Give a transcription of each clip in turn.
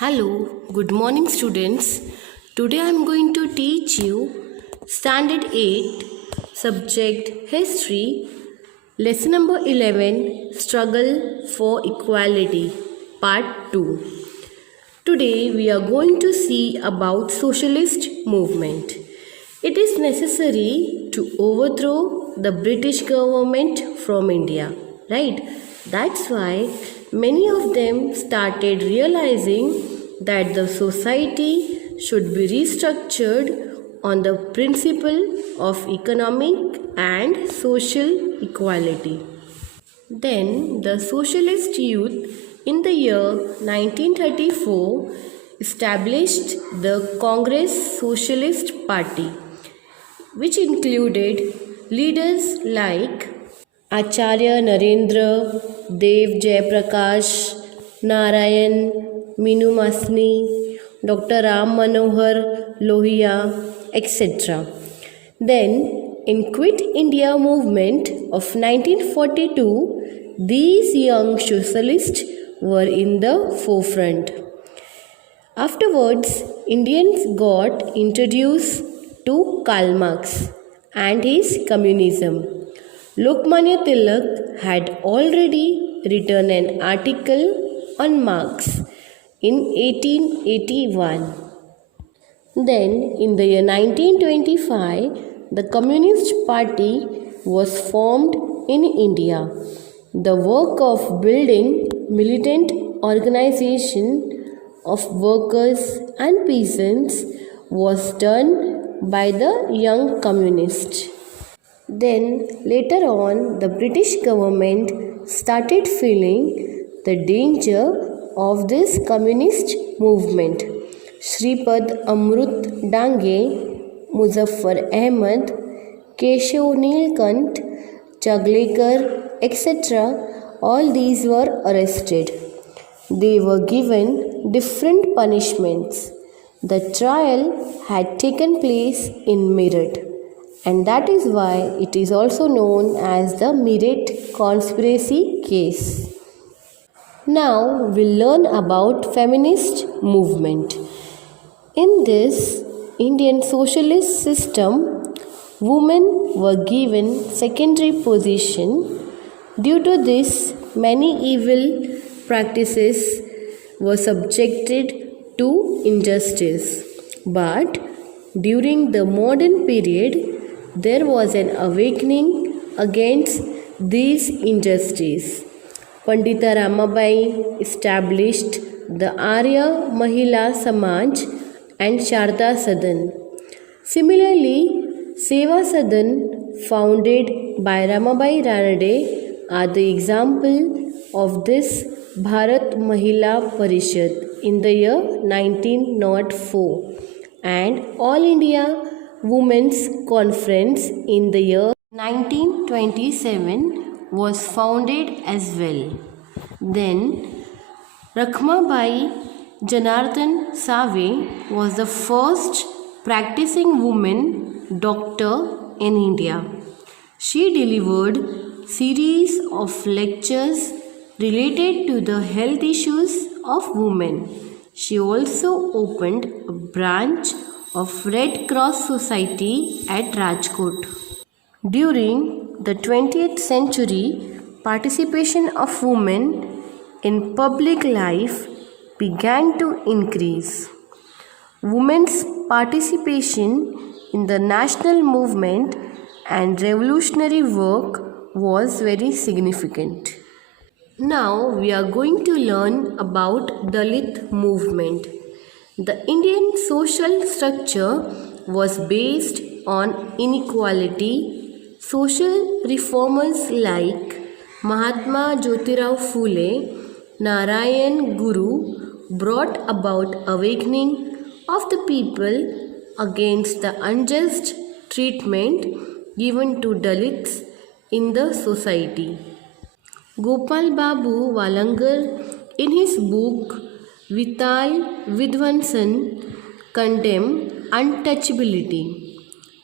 Hello, good morning students. Today I am going to teach you Standard 8 subject History, lesson number 11 Struggle for Equality, part 2. Today we are going to see about socialist movement. It is necessary to overthrow the British government from India, right? That's why many of them started realizing that the society should be restructured on the principle of economic and social equality. Then the socialist youth in the year 1934 established the Congress Socialist Party, which included leaders like Acharya Narendra, Dev Jayaprakash, Narayan Minu Masni, Dr. Ram Manohar Lohia, etc. Then, in Quit India movement of 1942, these young socialists were in the forefront. Afterwards, Indians got introduced to Karl Marx and his communism. Lokmanya Tilak had already written an article on Marx in 1881. Then, in the year 1925, the Communist Party was formed in India. The work of building militant organization of workers and peasants was done by the young communists. Then later on, the British government started feeling the danger of this communist movement. Shripad Amrut Dange, Muzaffar Ahmad, Keshav Nilkant, Chaglekar, etc. All these were arrested. They were given different punishments. The trial had taken place in Meerut, and that is why it is also known as the Meerut conspiracy case. Now we'll learn about feminist movement. In this Indian socialist system, women were given secondary position. Due to this, many evil practices were subjected to injustice. But during the modern period, there was an awakening against these injustices. Pandita Ramabai established the Arya Mahila Samaj and Sharda Sadan. Similarly, Seva Sadan, founded by Ramabai Ranade, are the example of this Bharat Mahila Parishad in the year 1904 and All India Women's Conference in the year 1927 was founded as well. Then Rakhmabai Janardhan Save was the first practicing woman doctor in India. She delivered series of lectures related to the health issues of women. She also opened a branch of Red Cross Society at Rajkot. During the 20th century, participation of women in public life began to increase. Women's participation in the national movement and revolutionary work was very significant. Now we are going to learn about Dalit movement. The Indian social structure was based on inequality. Social reformers like Mahatma Jyotirao Phule, Narayan Guru brought about awakening of the people against the unjust treatment given to Dalits in the society. Gopal Babu Walangar in his book Vital Vidwansan condemned untouchability.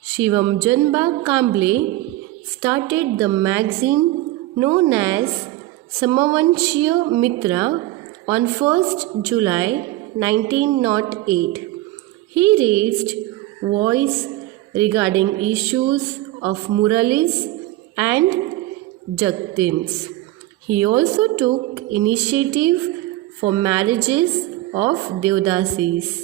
Shivam Janba Kamble started the magazine known as Samavanshiya Mitra on 1st July 1908. He raised voice regarding issues of muralism and Jagtins. He also took initiative for marriages of Devdasis.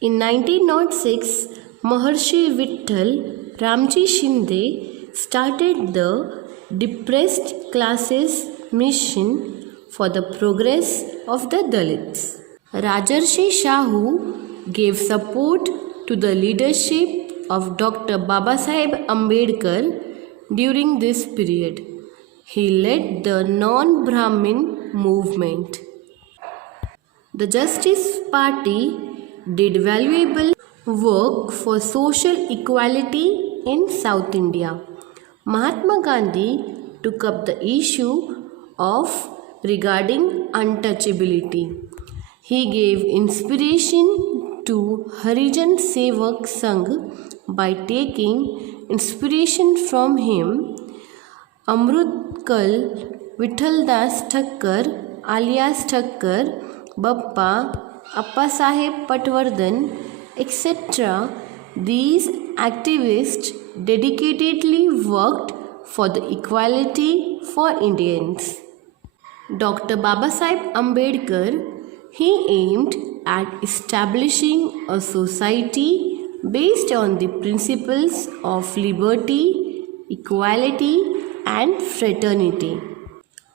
In 1906, Maharshi Vittal Ramji Shinde started the Depressed Classes Mission for the Progress of the Dalits. Rajarshi Shahu gave support to the leadership of Dr. Babasaheb Ambedkar during this period. He led the non-Brahmin movement. The Justice Party did valuable work for social equality in South India. Mahatma Gandhi took up the issue of regarding untouchability. He gave inspiration to Harijan Sevak Sangh by taking inspiration from him. Amrutkal Vithaldas Thakkar alias Thakkar, Bappa, Appasaheb Patwardhan, etc. These activists dedicatedly worked for the equality for Indians. Dr. Babasaheb Ambedkar, he aimed at establishing a society based on the principles of liberty, equality, and fraternity.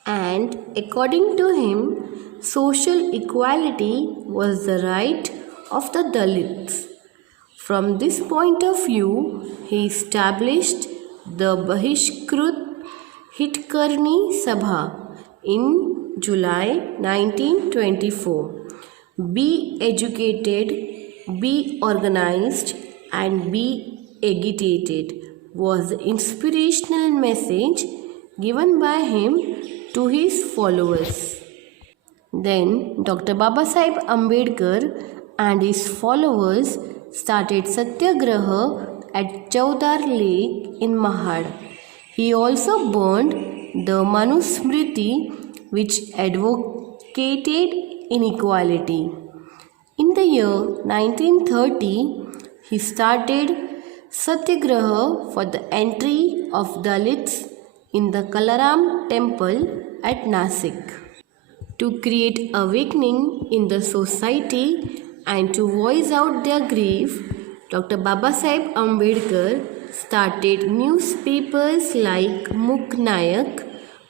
And according to him, social equality was the right of the Dalits. From this point of view, he established the Bahishkrut Hitkarni Sabha in July 1924. Be educated, be organized, and be agitated was the inspirational message given by him to his followers. Then Dr. Babasaheb Ambedkar and his followers started Satyagraha at Chaudhar Lake in Mahad. He also burned the Manusmriti, which advocated inequality. In the year 1930, he started Satyagraha for the entry of Dalits in the Kalaram temple at Nasik. To create awakening in the society and to voice out their grief, Dr. Babasaheb Ambedkar started newspapers like Muknayak,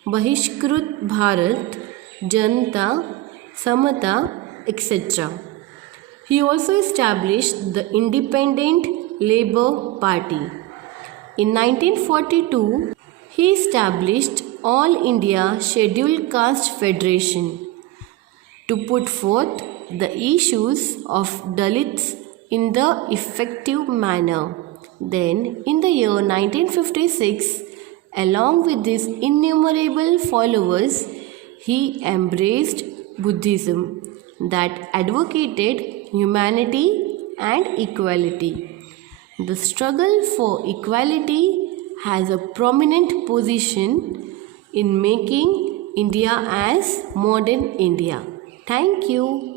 Bahishkrut Bharat, Janata, Samata, etc. He also established the Independent Labour Party. In 1942, he established All India Scheduled Caste Federation to put forth the issues of Dalits in the effective manner. Then, in the year 1956, along with his innumerable followers, he embraced Buddhism that advocated humanity and equality. The struggle for equality has a prominent position in making India as modern India. Thank you.